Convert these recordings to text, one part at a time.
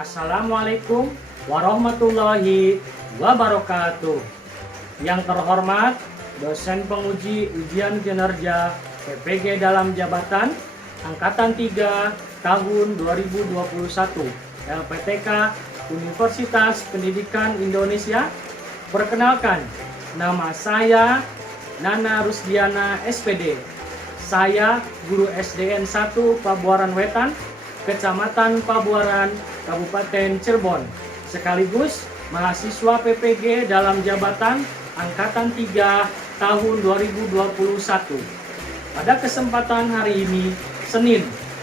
Assalamualaikum warahmatullahi wabarakatuh. Yang terhormat dosen penguji ujian kinerja PPG dalam jabatan Angkatan 3 tahun 2021 LPTK Universitas Pendidikan Indonesia. Perkenalkan, nama saya Nana Rusdiana SPD. Saya guru SDN 1 Pabuaran Wetan, Kecamatan Pabuaran, Kabupaten Cirebon, sekaligus mahasiswa PPG dalam jabatan Angkatan 3 tahun 2021. Pada kesempatan hari ini, Senin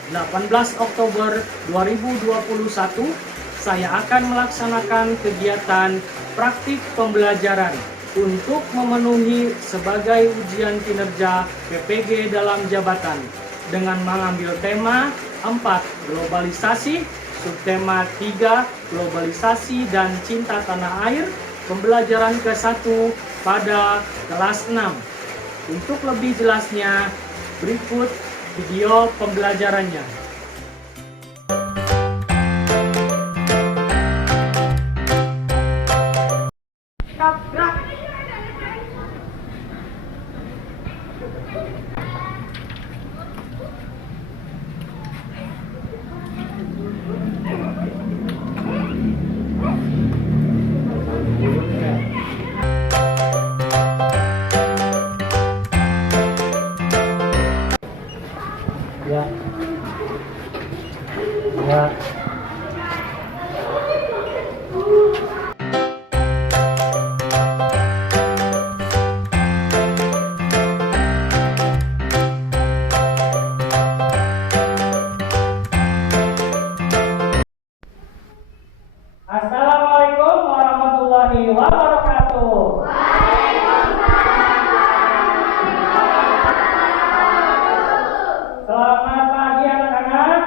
18 Oktober 2021, saya akan melaksanakan kegiatan praktik pembelajaran untuk memenuhi sebagai ujian kinerja PPG dalam jabatan dengan mengambil tema 4 globalisasi, subtema 3 globalisasi dan cinta tanah air, pembelajaran ke-1 pada kelas 6. Untuk lebih jelasnya, berikut video pembelajarannya. Ya. Assalamualaikum warahmatullahi wabarakatuh. Selamat pagi anak-anak.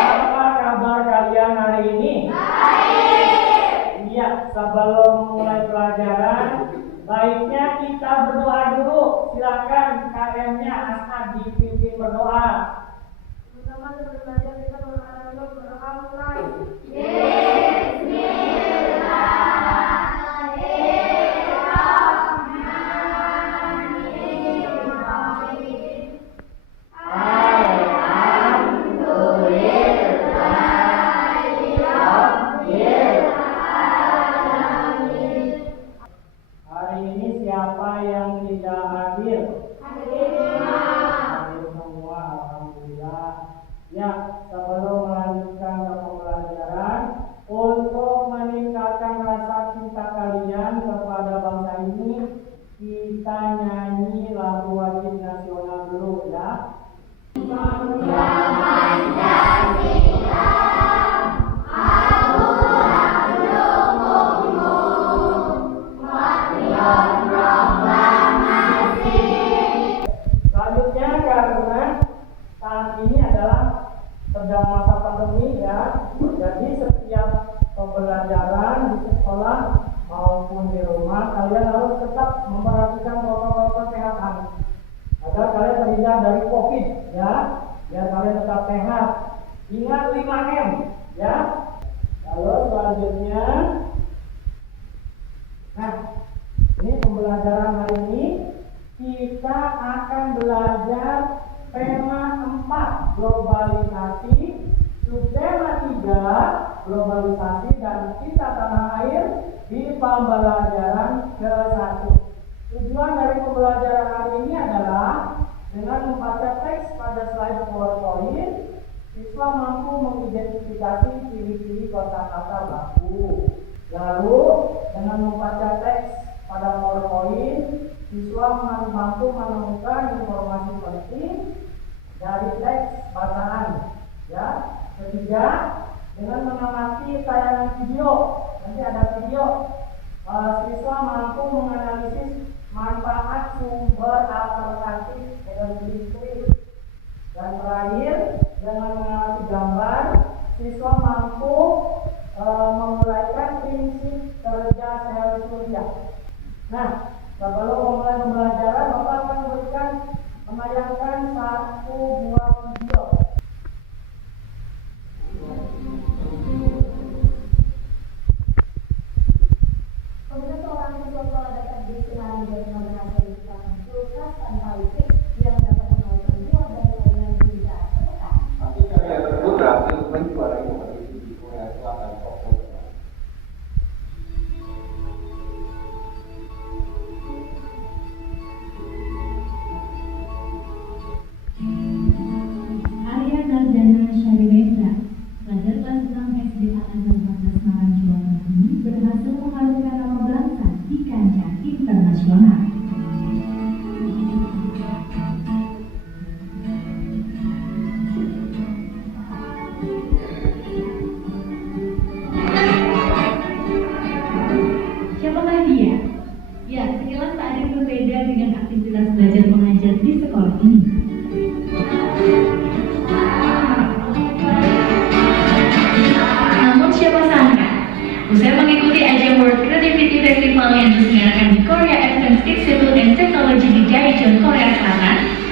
Apa kabar kalian hari ini? Iya, sebelum mulai pelajaran, baiknya kita berdoa dulu. Silakan KM-nya Asad dipimpin berdoa. Bersama sebelum belajar kita berdoa mulai. Hari ini siapa yang tidak hadir? Hadir semua, alhamdulillah. Ya, sebelum melanjutkan ke pembelajaran, untuk meningkatkan rasa cinta kalian kepada bangsa ini, kita nyanyi lagu wajib nasional dulu ya. Selanjutnya, karena saat ini adalah sedang masa pandemi ya, jadi setiap pembelajaran di sekolah maupun di rumah kalian harus tetap memperhatikan protokol kesehatan agar kalian terhindar dari COVID ya, biar kalian tetap sehat. Ingat 5M ya. Lalu selanjutnya, nah ini pembelajaran hari ini kita akan belajar tema 4 globalisasi, subtema 3 globalisasi dan cinta tanah air di pembelajaran ke-1. Tujuan dari pembelajaran hari ini adalah dengan membaca teks pada slide PowerPoint, siswa mampu mengidentifikasi ciri-ciri kosakata baku. Lalu dengan membaca teks pada PowerPoint, siswa mampu menemukan informasi penting dari teks bacaan. Ya, ketiga, dengan mengamati tayangan video, nanti ada video, siswa mampu menganalisis manfaat sumber alternatif energi listrik. Dan terakhir, dengan mengamati gambar, siswa mampu memulaikan prinsip kerja sel surya. Nah, sebelum memulai pembelajaran, Bapak akan menayangkan satu buah video.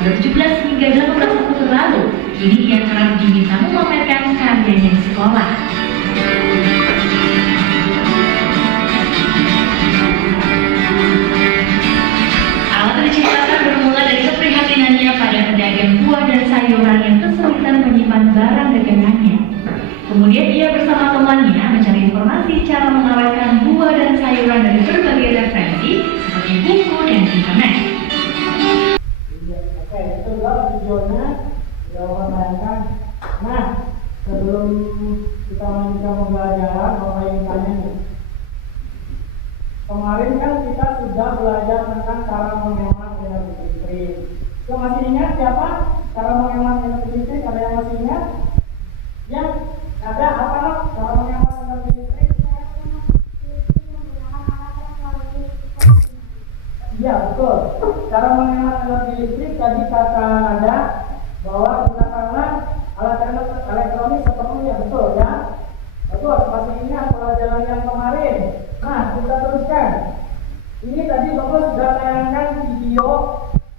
2017 hingga 18 Oktober lalu, kini ia kerap diminta memamerkan karyanya di sekolah. Alat diciptakan bermula dari keprihatinannya pada pedagang buah dan sayuran yang kesulitan menyimpan barang dagangannya. Kemudian ia bersama temannya mencari informasi cara mengawetkan buah dan sayuran dari berbagai referensi seperti buku dan internet. Oke, itu adalah videonya yang menayangkan. Nah, sebelum kita melanjutkan pembelajaran, Bapak ingin tanya nih. Kemarin kan kita sudah belajar tentang cara menghemat energi listrik. Kita masih ingat siapa? Cara menghemat energi listrik, ada yang masih ingat? Ya, ada apa loh? Cara menghemat energi listrik? Iya, betul. Cara menghemat energi listrik tadi kata ada bahwa gunakanlah alat elektronik sepenuhnya, betul ya? Betul, masih ingat pelajaran yang kemarin. Nah, kita teruskan. Ini tadi Bapak sudah tayangkan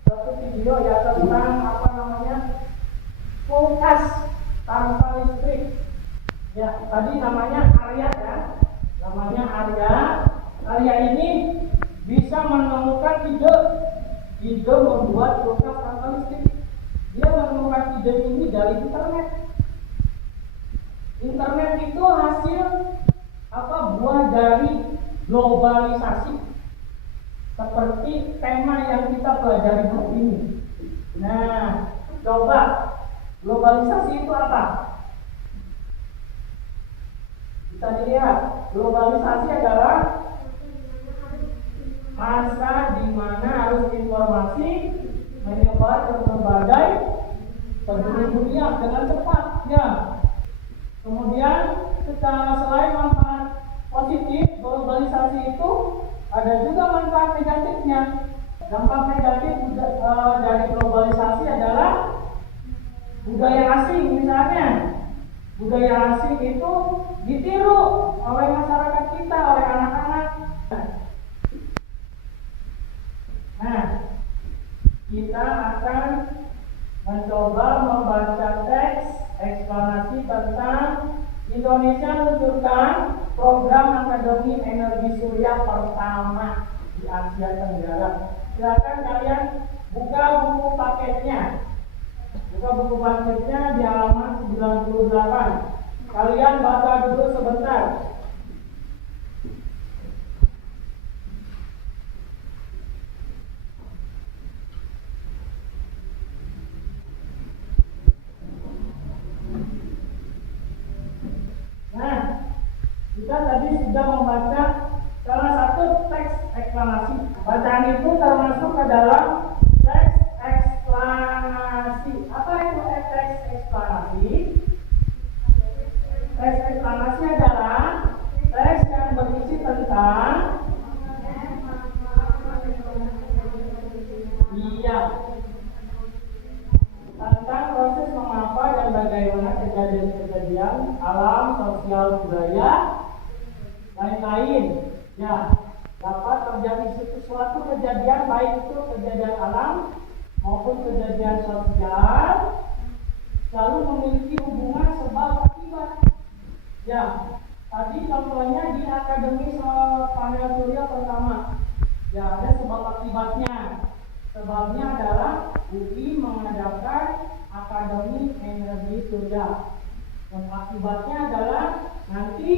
satu video ya tentang apa namanya kulkas tanpa listrik. Ya, tadi namanya Arya ya. Namanya Arya. Arya ini bisa menemukan ide membuat kulkas tanpa listrik. Dia menemukan ide ini dari internet. Internet itu hasil buah dari globalisasi, seperti tema yang kita pelajari hari ini. Nah, coba globalisasi itu apa? Bisa dilihat, globalisasi adalah masa di mana arus informasi menyebar ke berbagai penjuru dunia dengan cepat. Ya. Kemudian selain manfaat positif, globalisasi itu ada juga manfaat negatifnya. Dampak negatif dari globalisasi adalah budaya asing misalnya. Budaya asing itu ditiru oleh masyarakat kita, oleh anak-anak. Nah, kita akan mencoba membaca teks eksplanasi tentang Indonesia meluncurkan program Akademi Energi Surya pertama di Asia Tenggara. Silakan kalian buka buku paketnya. Buka buku paketnya di halaman 98. Kalian baca dulu sebentar. Kita tadi sudah membaca salah satu teks eksplanasi. Bacaan itu termasuk ke dalam teks eksplanasi. Apa itu teks eksplanasi? Teks eksplanasi adalah teks yang berisi tentang tentang proses mengapa dan bagaimana kejadian-kejadian alam, sosial, budaya, lain-lain ya dapat terjadi sesuatu kejadian, baik itu kejadian alam maupun kejadian sosial, selalu memiliki hubungan sebab akibat. Ya, tadi contohnya di Akademi Panel Surya pertama. Ya, ada sebab akibatnya. Sebabnya adalah UI mengadakan Akademi Energi Surya. Dan akibatnya adalah nanti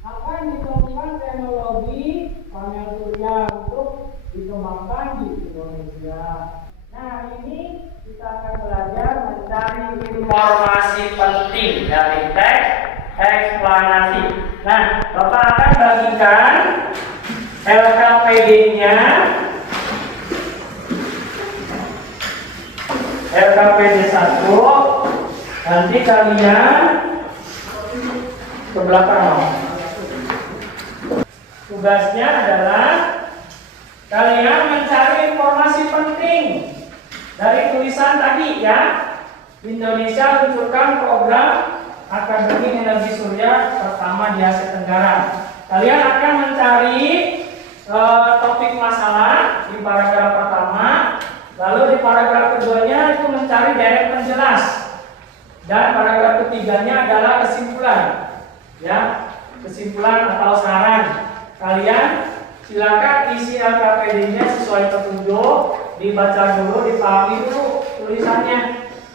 akan ditemukan teknologi panel surya untuk dikembangkan di Indonesia. Nah, ini kita akan belajar mencari informasi penting dari teks eksplanasi. Nah, Bapak akan bagikan LKPD-nya. LKPD 1. Nanti kalian ke belakang. Tugasnya adalah kalian mencari informasi penting dari tulisan tadi ya. Indonesia luncurkan program Akademi Energi Surya pertama di Asia Tenggara. Kalian akan mencari topik masalah di paragraf pertama Lalu di paragraf keduanya itu mencari deret penjelas. Dan paragraf ketiganya adalah kesimpulan. Ya, kesimpulan atau saran. Kalian silakan isi LKPD-nya sesuai petunjuk, dibaca dulu, dipahami dulu tulisannya,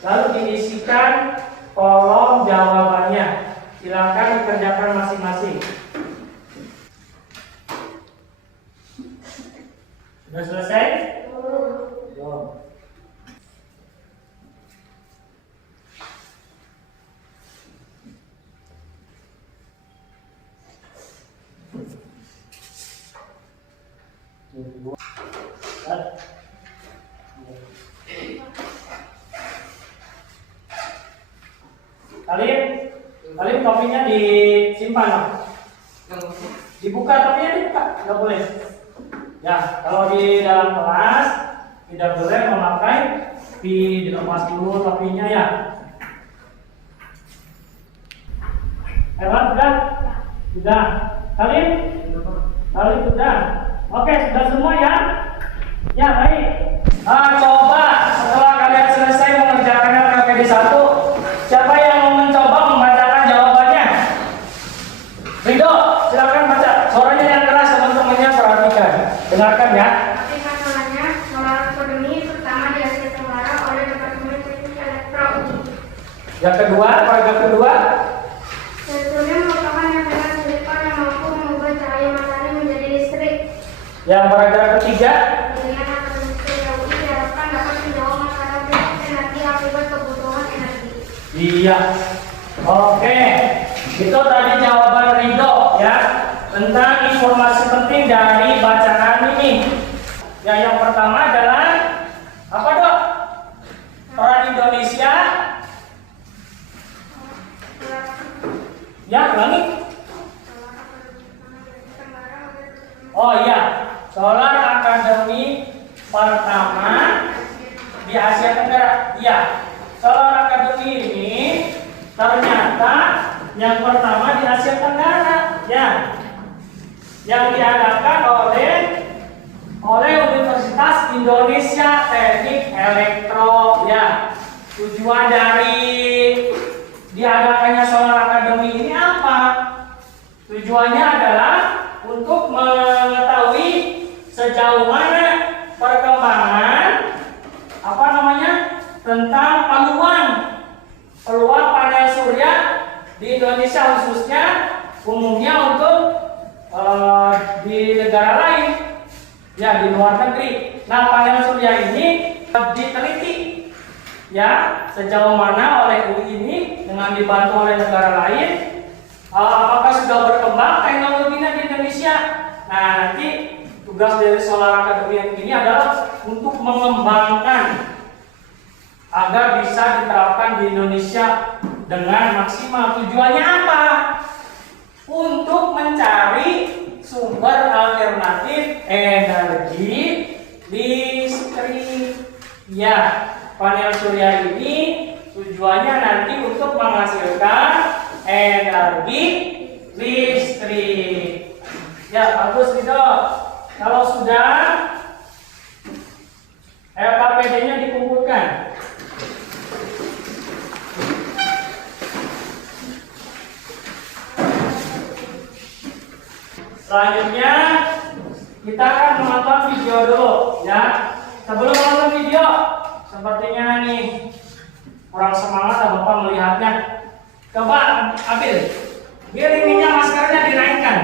lalu diisikan kolom jawabannya. Silakan dikerjakan masing-masing. Sudah selesai? Belum. Kalian topinya disimpan, dibuka, topinya dibuka, nggak boleh. Ya, kalau di dalam kelas tidak boleh memakai dilepas dulu topinya ya. Hewan sudah? Sudah. Kalian sudah. Oke, sudah semua ya? Ya, baik. Coba setelah kalian selesai mengerjakan LKPD 1, siapa yang mau mencoba membacakan jawabannya? Ridho, silakan baca. Suaranya yang keras, teman-temannya perhatikan. Dengarkan ya. Arti masalahnya, solar akademi pertama di Asia Tenggara oleh Departemen Teknik Elektro UI. Yang kedua, paragraf kedua. Sensornya merupakan antenna silikon yang mampu mengubah cahaya matahari menjadi listrik. Yang paragraf ketiga. Dengan akademi Surya UI diharapkan dapat menjawab masalah krisis energi akibat kebutuhan energi. Iya. Oke. Itu tadi jawaban Ridho ya tentang informasi penting dari bacaan ini. Ya, yang pertama adalah apa, Dok? Peran Indonesia. Ya, ulangi. Oh iya, Solar Academy pertama di Asia Tenggara. Iya, Solar Academy ini ternyata yang pertama di Asia Tenggara, ya, yang diadakan oleh Universitas Indonesia Teknik Elektro, ya. Tujuan dari diadakannya Solar Academy ini apa? Tujuannya adalah untuk mengetahui sejauh mana perkembangan tentang peluang panel surya di Indonesia, khususnya umumnya untuk di negara lain, ya, di luar negeri. Nah, panel surya ini diteliti ya sejauh mana oleh UI ini dengan dibantu oleh negara lain, apakah sudah berkembang teknologinya di Indonesia. Nah, nanti tugas dari Solar Academy ini adalah untuk mengembangkan agar bisa diterapkan di Indonesia dengan maksimal. Tujuannya apa? Untuk mencari sumber alternatif energi listrik. Ya, panel surya ini tujuannya nanti untuk menghasilkan energi listrik. Ya, bagus gitu. Kalau sudah, LKPD-nya dikumpulkan. Selanjutnya kita akan menonton video dulu, ya. Sebelum menonton video, sepertinya nih kurang semangat Bapak melihatnya. Coba ambil, biar ininya maskernya dinaikkan,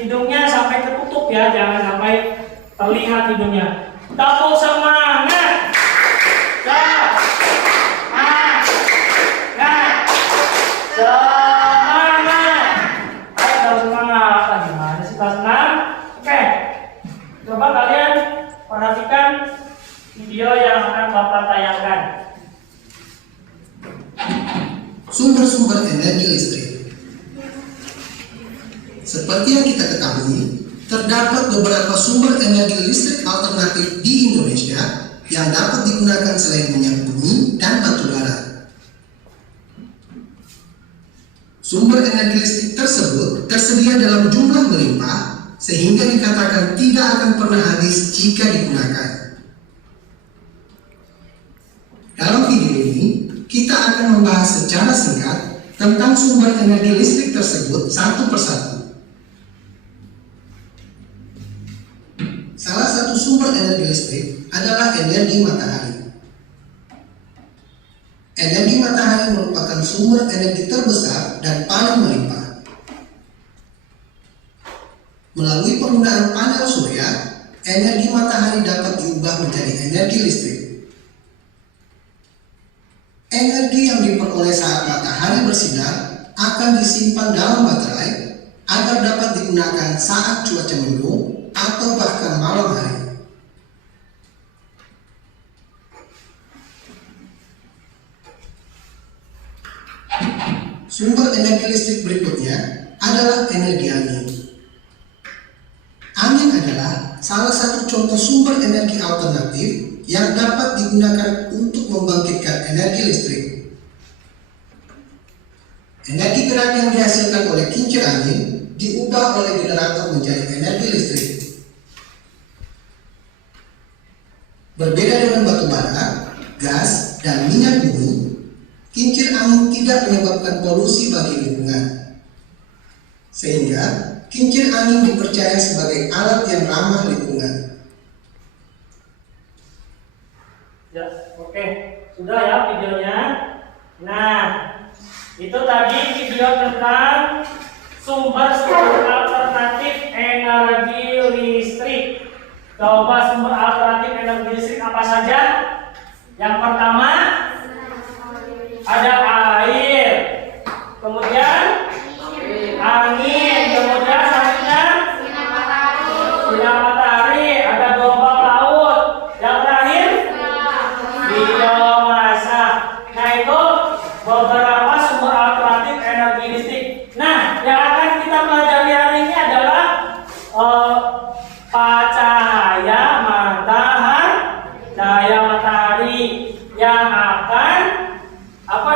hidungnya sampai tertutup ya, jangan sampai terlihat hidungnya. Tepuk semangat. Coba kalian perhatikan video yang akan Bapak tayangkan. Sumber-sumber energi listrik. Seperti yang kita ketahui, terdapat beberapa sumber energi listrik alternatif di Indonesia yang dapat digunakan selain minyak bumi dan batu bara. Sumber energi listrik tersebut tersedia dalam jumlah melimpah, sehingga dikatakan tidak akan pernah habis jika digunakan. akan membahas secara singkat tentang sumber energi listrik tersebut satu persatu. Salah satu sumber energi listrik adalah energi matahari. Energi matahari merupakan sumber energi terbesar dan paling melimpah. Melalui penggunaan panel surya, energi matahari dapat diubah menjadi energi listrik. Energi yang diperoleh saat matahari bersinar akan disimpan dalam baterai agar dapat digunakan saat cuaca mendung atau bahkan malam hari. Sumber energi listrik berikutnya adalah energi angin. Angin adalah salah satu contoh sumber energi alternatif yang dapat digunakan untuk membangkitkan energi listrik. Energi gerak yang dihasilkan oleh kincir angin diubah oleh generator menjadi energi listrik. Berbeda dengan batu bara, gas, dan minyak bumi, kincir angin tidak menyebabkan polusi bagi lingkungan. Sehingga kincir angin dipercaya sebagai alat yang ramah lingkungan. Ya, oke. Sudah ya videonya. Nah, itu tadi video tentang sumber alternatif energi listrik. Coba sumber alternatif energi listrik apa saja? Yang pertama ada air, kemudian angin, kemudian selanjutnya sinar matahari, ada gelombang laut, yang terakhir biomasa. Nah, itu beberapa sumber alternatif energi listrik. Nah, yang akan kita pelajari hari ini adalah cahaya matahari yang akan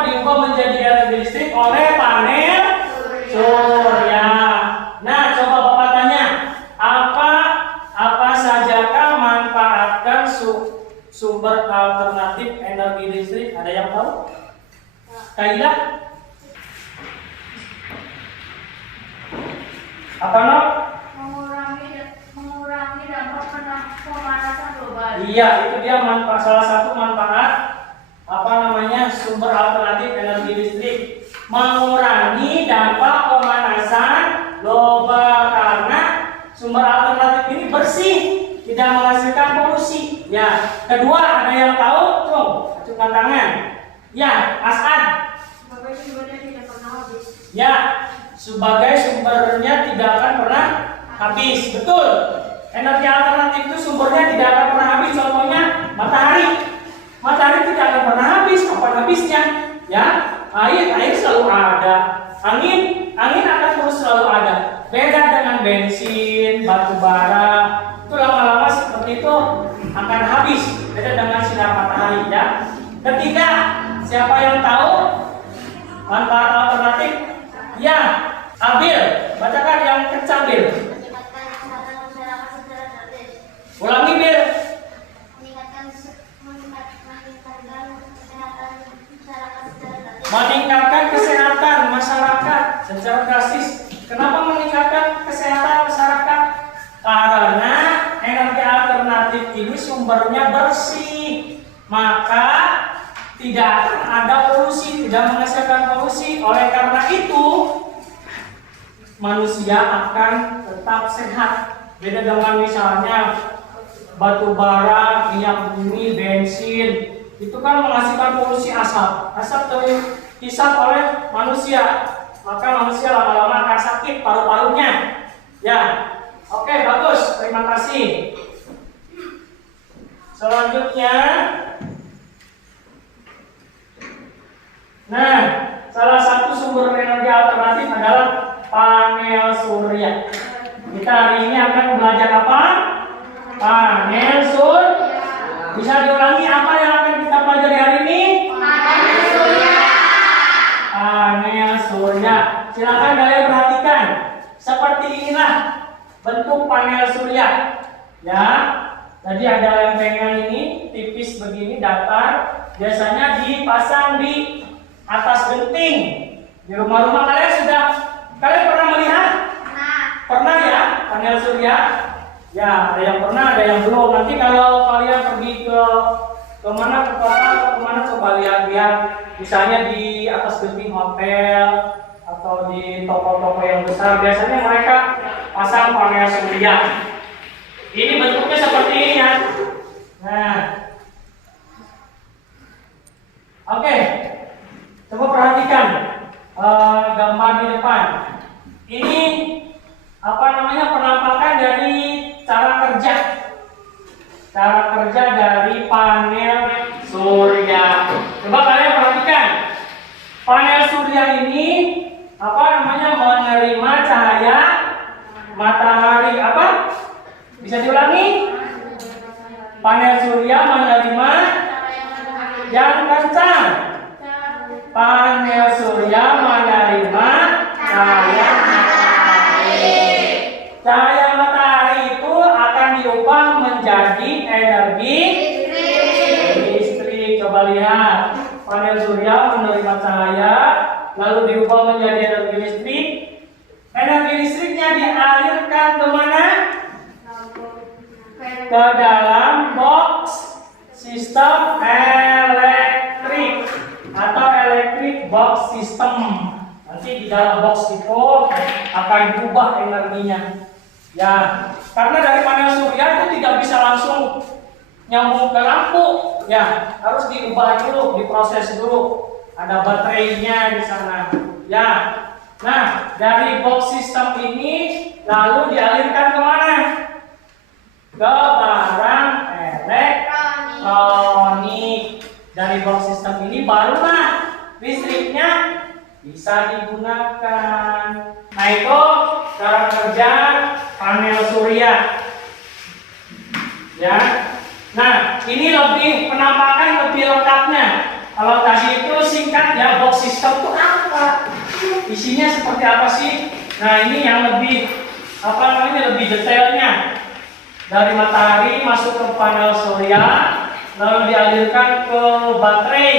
diubah menjadi energi listrik oleh panel surya. Nah, coba Bapak tanya, apa sajakah manfaatkan sumber alternatif energi listrik? Ada yang tahu? Kaidah? Apa no? Mengurangi dampak pemanasan global. Iya, itu dia salah satu manfaat sumber alternatif energi listrik, mengurangi dampak pemanasan global karena sumber alternatif ini bersih, tidak menghasilkan polusi. Ya, kedua ada yang tahu? Tuh, acungkan tangan. Ya, As'ad. Sebagai sumbernya tidak pernah habis. Ya, sebagai sumbernya tidak akan pernah habis. Betul. Energi alternatif itu sumbernya tidak akan pernah habis. Contohnya matahari. Matahari tidak akan pernah habis. Kapan habisnya? Ya, air selalu ada. Angin akan terus selalu ada. Beda dengan bensin, batu bara. Itu lama-lama seperti itu akan habis. Beda dengan sinar matahari, ya. Ketiga, siapa yang tahu manfaat alternatif? Ya, Abil. Bacakan yang kencang, Bil. Ulangi, Bil. Meningkatkan kesehatan masyarakat secara drastis. Kenapa meningkatkan kesehatan masyarakat? Karena energi alternatif ini sumbernya bersih, maka tidak akan ada polusi, tidak menghasilkan polusi. Oleh karena itu, manusia akan tetap sehat. Beda dengan misalnya batu bara, minyak bumi, bensin. Itu kan menghasilkan polusi asap. Asap terhisap oleh manusia, maka manusia lama-lama akan sakit paru-parunya. Ya, oke, bagus. Terima kasih. Selanjutnya, nah, salah satu sumber energi alternatif adalah panel surya. Kita hari ini akan belajar apa? Panel surya. Bisa diulangi apa yang akan kita pelajari hari ini? Panel surya. Panel surya. Silakan kalian perhatikan. Seperti inilah bentuk panel surya. Ya. Tadi ada lempengan ini tipis begini, datar. Biasanya dipasang di atas genting. Di rumah-rumah kalian pernah melihat? Pernah ya panel surya? Ya, ada yang pernah, ada yang belum. Nanti kalau kalian pergi ke mana, ke kota atau kemana, coba lihat-lihat. Misalnya di atas genting hotel atau di toko-toko yang besar, biasanya mereka pasang panel surya. Ini bentuknya seperti ini ya. Nah, oke, coba perhatikan gambar di depan. Ini penampakan dari cara kerja dari panel surya. Coba kalian perhatikan, panel surya ini menerima cahaya matahari. Bisa diulangi? Panel surya menerima yang kencang. Panel surya menerima cahaya matahari. Cahaya matahari itu akan diubah menjadi energi listrik. Coba lihat, panel surya menerima cahaya lalu diubah menjadi energi listrik. Energi listriknya dialirkan ke mana? Ke dalam box sistem elektrik atau electric box system. Nanti di dalam box itu akan diubah energinya. Ya, karena dari panel surya itu tidak bisa langsung nyambung ke lampu. Ya, harus diubah dulu, diproses dulu. Ada baterainya di sana. Ya. Nah, dari box system ini lalu dialirkan ke mana? Ke barang elektronik. Dari box system ini barulah listriknya bisa digunakan. Nah, itu cara kerja panel surya. Ya. Nah, ini penampakan lebih lengkapnya. Kalau tadi itu singkat ya, box system itu apa? Isinya seperti apa sih? Nah, ini yang lebih lebih detailnya. Dari matahari masuk ke panel surya, lalu dialirkan ke baterai.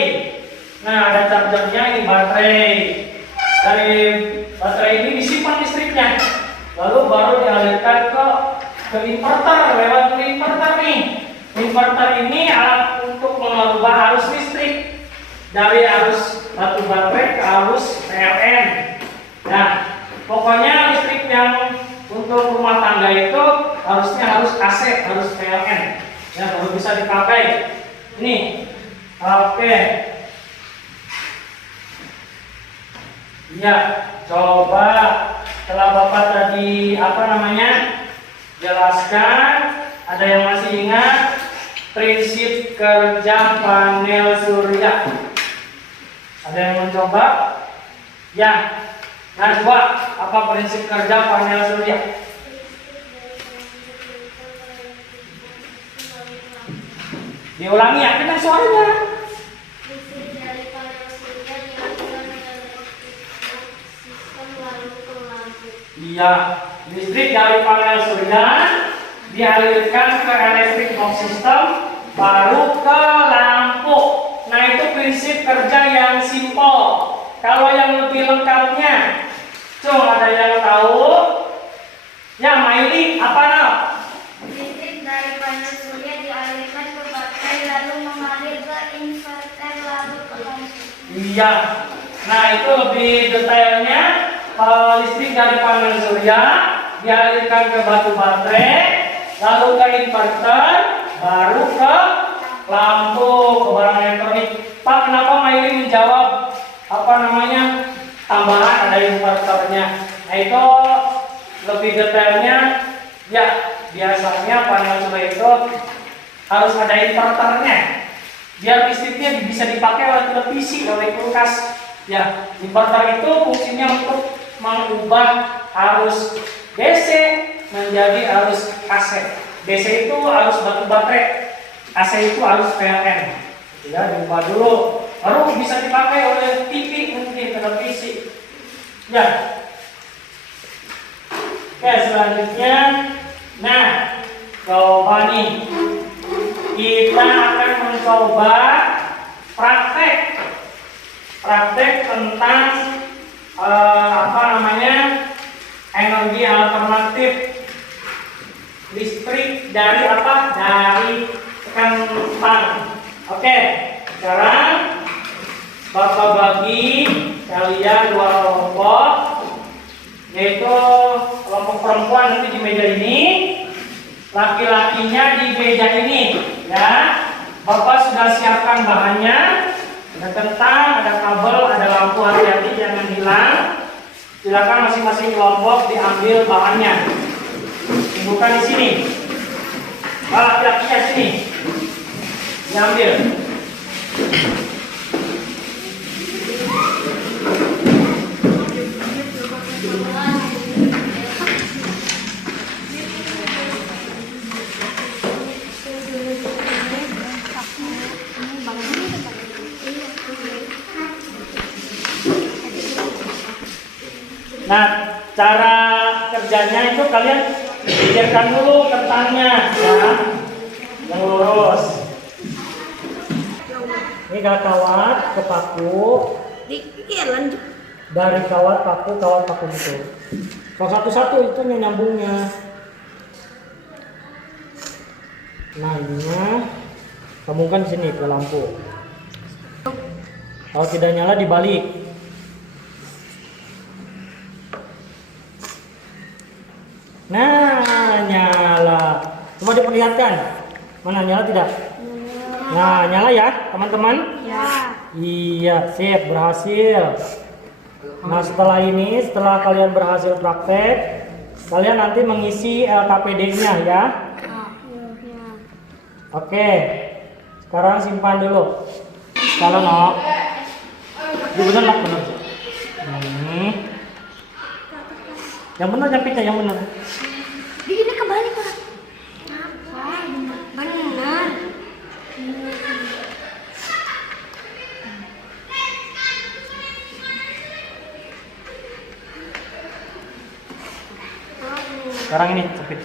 Nah, ada chargernya, ini baterai. Dari baterai ini disimpan listriknya, lalu baru dialirkan ke inverter lewat inverter nih. Inverter ini alat untuk mengubah arus listrik dari arus batu baterai ke arus PLN. Nah, pokoknya listrik yang untuk rumah tangga itu harus AC, harus PLN. Ya, baru bisa dipakai. Nih, oke. Ya, coba setelah Bapak tadi jelaskan, ada yang masih ingat prinsip kerja panel surya? Ada yang mencoba? Ya. Nah, coba apa prinsip kerja panel surya? Diulangi ya, kan suaranya. Listrik dari panel surya dialirkan ke sistem lalu ke lampu. Iya, listrik dari panel surya dialirkan ke electric box system baru ke lampu. Nah, itu prinsip kerja yang simpel. Kalau yang lebih lengkapnya, ada yang tahu? Ya, Maili, apa nak? Listrik dari panel surya dialirkan ke baterai lalu mengalir ke inverter lalu ke lampu. Iya. Nah, itu lebih detailnya. Listrik dari panel surya dialirkan ke batu baterai, lalu ke inverter, baru ke lampu, ke barang elektronik. Pak, kenapa Maili menjawab tambahan ada inverternya? Nah, itu lebih detailnya. Ya, biasanya panel surya itu harus ada inverternya biar listriknya bisa dipakai oleh televisi, oleh kulkas. Ya, inverter itu fungsinya untuk mengubah arus DC menjadi arus AC. DC itu arus batu baterai, AC itu arus PLN. Ya, diubah dulu, baru bisa dipakai oleh TV, mungkin televisi. Ya. Oke, selanjutnya, nah, coba nih, kita akan mencoba praktek praktek tentang energi alternatif listrik dari apa? Dari kentang. Oke, sekarang Bapak bagi kalian dua kelompok, yaitu kelompok perempuan nanti di meja ini, laki-lakinya di meja ini, ya. Bapak sudah siapkan bahannya, ada kentang, ada kabel, ada lampu, hati-hati jangan hilang. Silakan masing-masing kelompok diambil bahannya. Bukan di sini. Laki-lakinya sini. Diambil. Nah, cara kerjanya itu kalian pikirkan dulu kentangnya, ya, yang lurus. Ini dari kawat ke paku, dari kawat paku gitu. Kalau satu-satu itu nyambungnya. Nah, ininya sambungkan di sini ke lampu. Kalau tidak nyala dibalik. Nah, nyala. Coba diperlihatkan. Mana nyala tidak? Nah, nyala ya, teman-teman? Ya. Iya, sip, berhasil. Nah, setelah ini, setelah kalian berhasil praktek, kalian nanti mengisi LKPD-nya ya. Oke. Sekarang simpan dulu. Kalau no. Ini benar lah, benar. Yang benar jepitnya, yang benar. Ini kembali Pak. Benar. Sekarang ini jepit.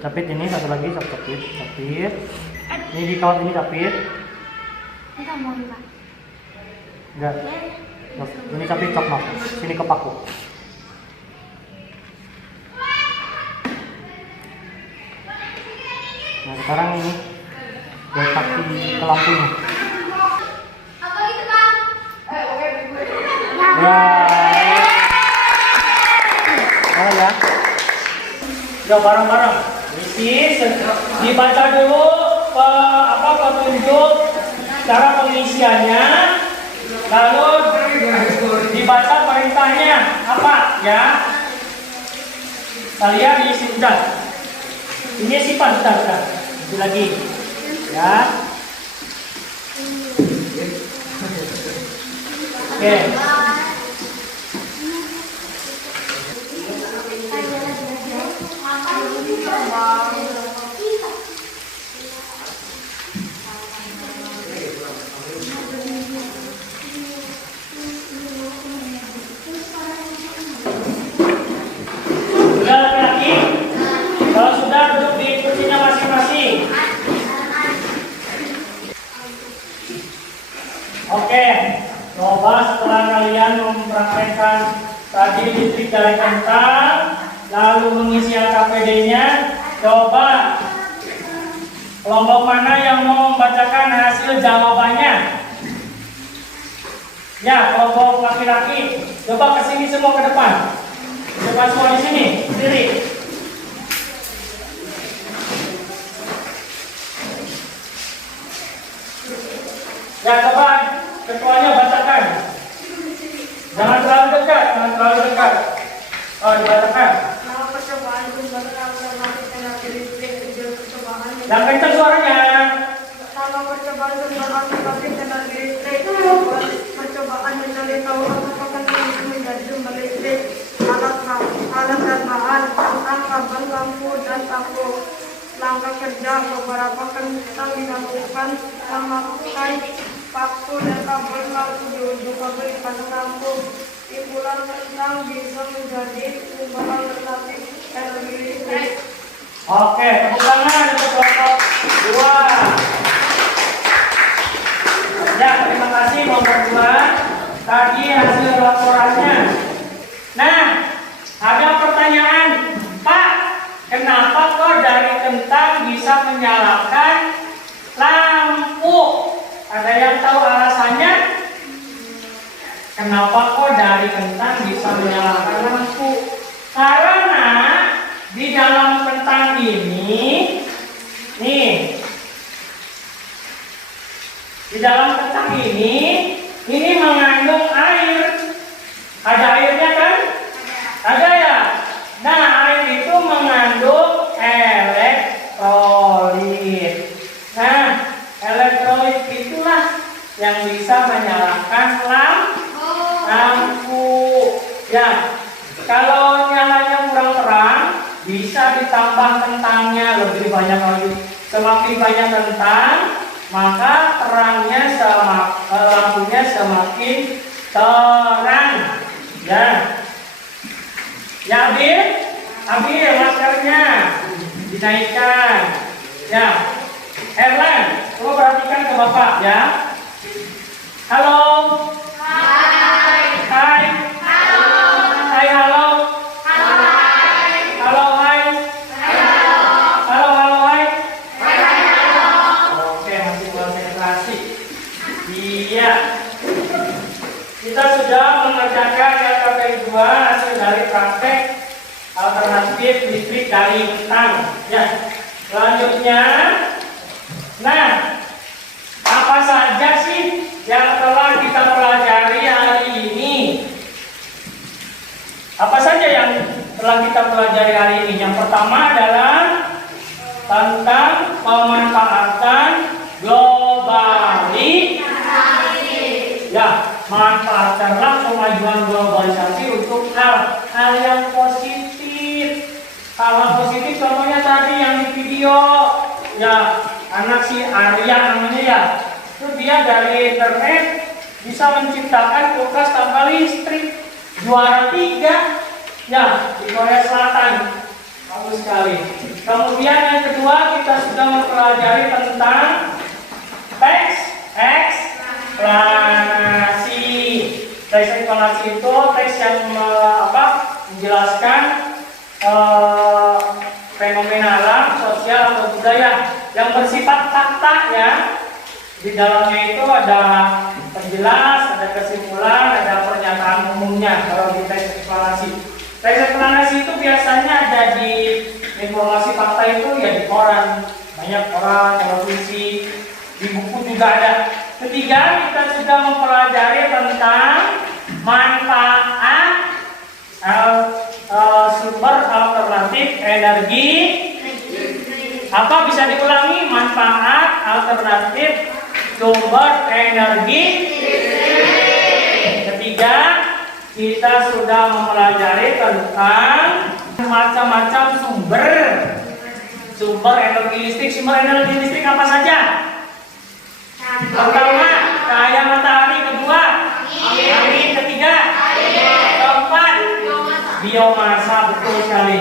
Capit ini satu lagi, capit. Ini di kawat ini capit. Enggak mau Pak. Enggak. Ini capit cok mak. Sini ke paku. Nah, sekarang ini letak ke lampunya. Apa itu Bang? Ya. Mana ya? Udah bareng-bareng. Dibaca dulu petunjuk cara pengisiannya, lalu dibaca perintahnya apa ya. Kalian isi udah. Ini sifat sudah. Itu lagi ya. Oke. Sudah laki-laki? Kalau sudah duduk di kursinya masing-masing. Oke, coba setelah kalian mempraktekkan tadi listrik dari kentang, lalu mengisi LKPD-nya, coba kelompok mana yang mau membacakan hasil jawabannya? Ya, kelompok laki-laki, coba ke sini semua ke depan. Coba semua di sini, berdiri. Ya, coba ketuanya bacakan. Jangan terlalu dekat. Oh, dibacakan. Yang kencang suaranya. Kalau percobaan alternatif energi listrik, percobaan mencari tahu apakah menjadi sumber listrik, alat dan bahan, tentang kabel, lampu dan paku. Langkah kerja beberapa kentang dilakukan memakai paku dan kabel lalu di ujung kabel dipasang lampu. Timbulan kentang bisa menjadi sumber alternatif energi listrik. Oke, tepuk tangan untuk kelompok 2. Ya, terima kasih kelompok 2. Tadi hasil laporannya. Nah, ada pertanyaan, Pak, kenapa kok dari kentang bisa menyalakan lampu? Ada yang tahu alasannya? Kenapa kok dari kentang bisa menyalakan lampu? Karena di dalam kentang ini, nih, di dalam kentang ini mengandung air. Ada airnya kan? Ada ya? Nah, air itu mengandung elektrolit. Nah, elektrolit itulah yang bisa menyalakan lampu. Ya, kalau nyalanya kurang terang, bisa ditambah kentangnya lebih banyak lagi. Semakin banyak kentang, maka terangnya lampunya semakin terang. Ya, ya ambil maskernya, dinaikkan. Ya, Erlan, coba perhatikan ke Bapak ya. Halo. Hai. Hai. Halo. Hai, halo. Halo, hai. Halo, hai. Halo. Halo, halo, hai. Halo. Oke, masih konsentrasi. Iya. Kita sudah mengerjakan LKP 2 hasil dari praktek alternatif listrik dari kentang. Ya. Selanjutnya, nah, apa saja sih yang telah kita pelajari hari ini? Apa saja yang telah kita pelajari hari ini? Yang pertama adalah tentang pemanfaatan globalisasi. Ya, manfaatkanlah kemajuan globalisasi untuk hal yang positif. Hal positif contohnya tadi yang di video, ya, anak si Arya namanya ya, itu dia dari internet bisa menciptakan kulkas tanpa listrik, juara 3 ya di Korea Selatan. Bagus sekali. Kemudian yang kedua, kita sudah mempelajari tentang teks eksplanasi. Teks eksplanasi itu teks yang menjelaskan fenomena alam, sosial atau budaya yang bersifat fakta ya. Di dalamnya itu ada penjelas, ada kesimpulan, ada pernyataan umumnya. Kalau di teks eksplanasi, teks eksplanasi itu biasanya ada di informasi fakta itu ya di koran, banyak koran, televisi, di buku juga ada. Ketiga, kita sudah mempelajari tentang manfaat sumber alternatif energi. Apa bisa diulangi? Manfaat alternatif sumber energi. Ketiga, kita sudah mempelajari tentang macam-macam sumber energi listrik. Sumber energi listrik apa saja? Pertama, cahaya matahari. Kedua, angin. Ketiga, keempat, biomasa. Betul sekali.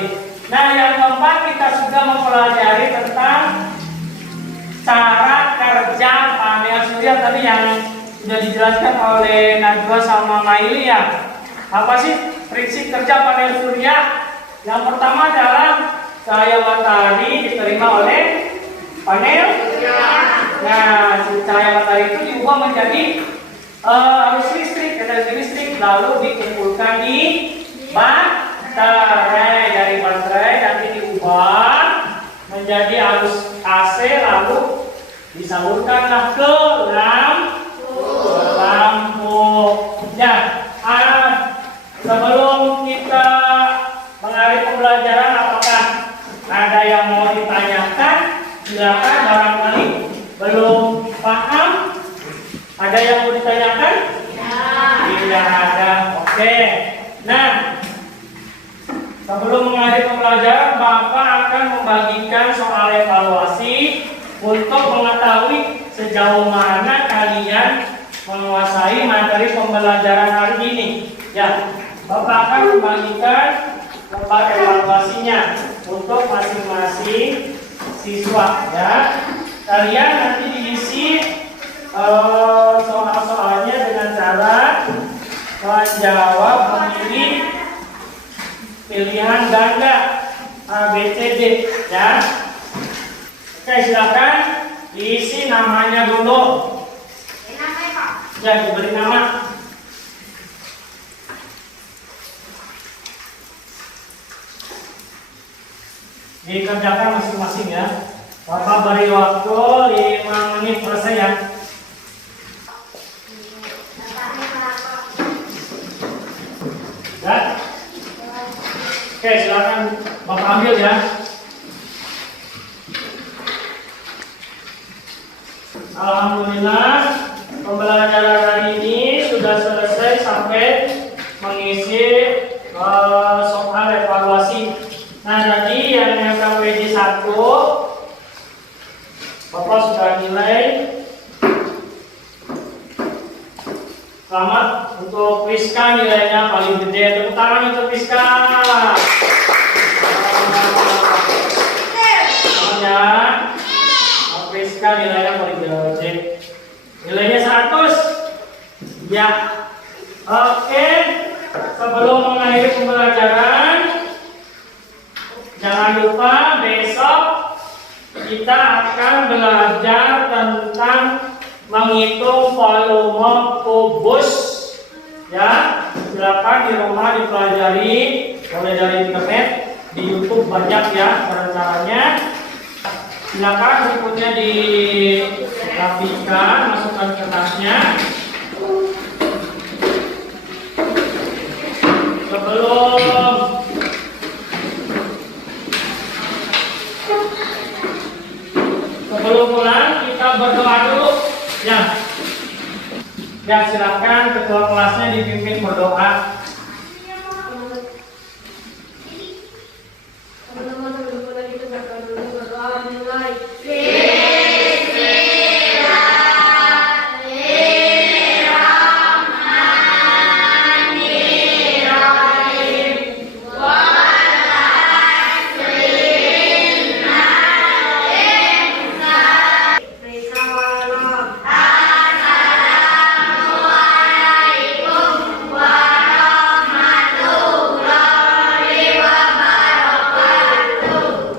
Nah, yang keempat, kita sudah mempelajari tentang cara kerja panel surya tadi yang sudah dijelaskan oleh Najwa sama Maili ya. Apa sih prinsip kerja panel surya? Yang pertama adalah cahaya matahari diterima oleh panel surya. Nah, cahaya matahari itu diubah menjadi arus listrik, energi listrik, lalu dikumpulkan di baterai. Dari baterai nanti diubah menjadi arus AC, lalu disalurkanlah ke lampu. Ya, sebelum kita mengakhiri pembelajaran, apakah ada yang mau ditanyakan? Silakan, barangkali belum paham. Ada yang mau ditanyakan? Tidak ada. Oke. Nah, sebelum mengakhiri pembelajaran, Bapak akan membagikan soal evaluasi untuk mengetahui sejauh mana kalian menguasai materi pembelajaran hari ini. Ya, Bapak akan membagikan lembar evaluasinya. untuk masing-masing siswa ya. Kalian nanti diisi soal-soalnya dengan cara menjawab memilih pilihan ganda A, B, C, D ya. Oke, silakan diisi namanya dulu. Ya, diberi nama. Dikerjakan masing-masing ya. Bapak beri waktu 5 menit selesai ya. Ya. Oke, silakan Bapak ambil ya. Alhamdulillah, pembelajaran hari ini sudah selesai sampai mengisi soal evaluasi. Nah, tadi yang KPJ 1 Bapak sudah nilai. Selamat untuk Priska, nilainya paling gede. Tepuk tangan untuk Priska. Ya, Priska nilainya paling gede. Nilainya 100. Ya. Oke. Sebelum mengakhiri pembelajaran, jangan lupa besok kita akan belajar tentang menghitung volume kubus ya. Silakan di rumah dipelajari, mulai dari internet, di YouTube banyak ya cara-caranya. Silakan berikutnya dirapikan, masukkan kertasnya. Sebelum pulang kita berdoa dulu ya. Ya, silakan ketua kelasnya dipimpin berdoa. Teman-teman sebelum mulai kita berdoa dimulai.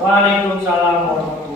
Waalaikumsalam warahmatullahi wabarakatuh.